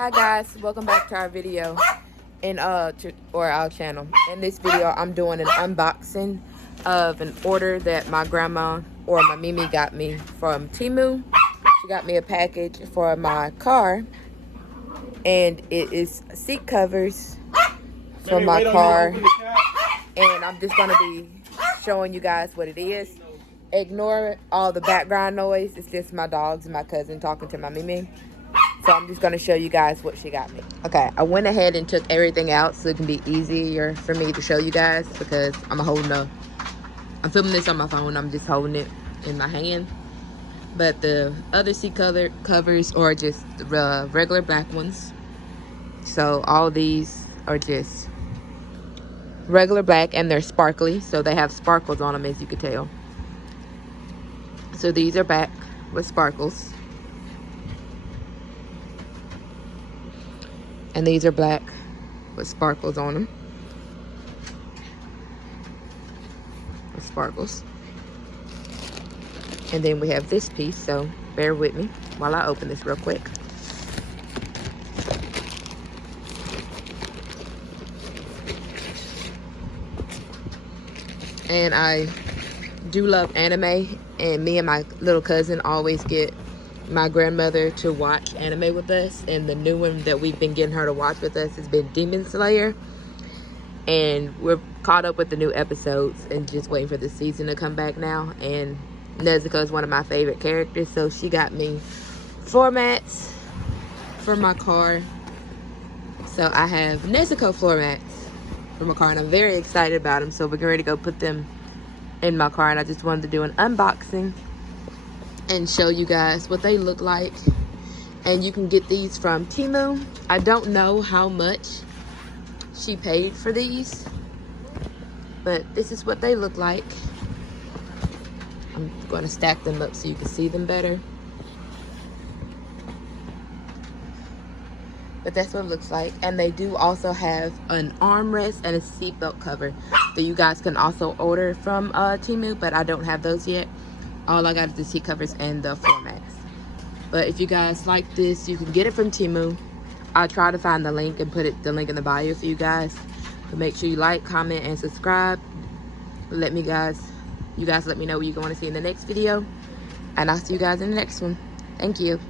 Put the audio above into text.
Hi guys, welcome back to our video or our channel. In this video, I'm doing an unboxing of an order that my grandma or my Mimi got me from Temu. She got me a package for my car, and it is seat covers for my car. And I'm just gonna be showing you guys what it is. Ignore all the background noise. It's just my dogs and my cousin talking to my Mimi. So I'm just going to show you guys what she got me. Okay, I went ahead and took everything out so it can be easier for me to show you guys, because I'm filming this on my phone. I'm just holding it in my hand. But the other seat covers are just the regular black ones. So all these are just regular black, and they're sparkly. So they have sparkles on them, as you can tell. So these are back with sparkles. And these are black with sparkles on them. With sparkles. And then we have this piece, so bear with me while I open this real quick. And I do love anime, and me and my little cousin always get my grandmother to watch anime with us, and the new one that we've been getting her to watch with us has been Demon Slayer, and we're caught up with the new episodes and just waiting for the season to come back now. And Nezuko is one of my favorite characters, so she got me floor mats for my car. So I have Nezuko floor mats for my car, and I'm very excited about them, so we're getting ready to go put them in my car. And I just wanted to do an unboxing and show you guys what they look like. And you can get these from Temu. I don't know how much she paid for these, but this is what they look like. I'm going to stack them up so you can see them better. But that's what it looks like. And they do also have an armrest and a seatbelt cover that you guys can also order from Temu, but I don't have those yet. All I got is the seat covers and the floor mats. But if you guys like this, you can get it from Temu. I'll try to find the link and put the link in the bio for you guys. But make sure you like, comment, and subscribe. You guys let me know what you want to see in the next video. And I'll see you guys in the next one. Thank you.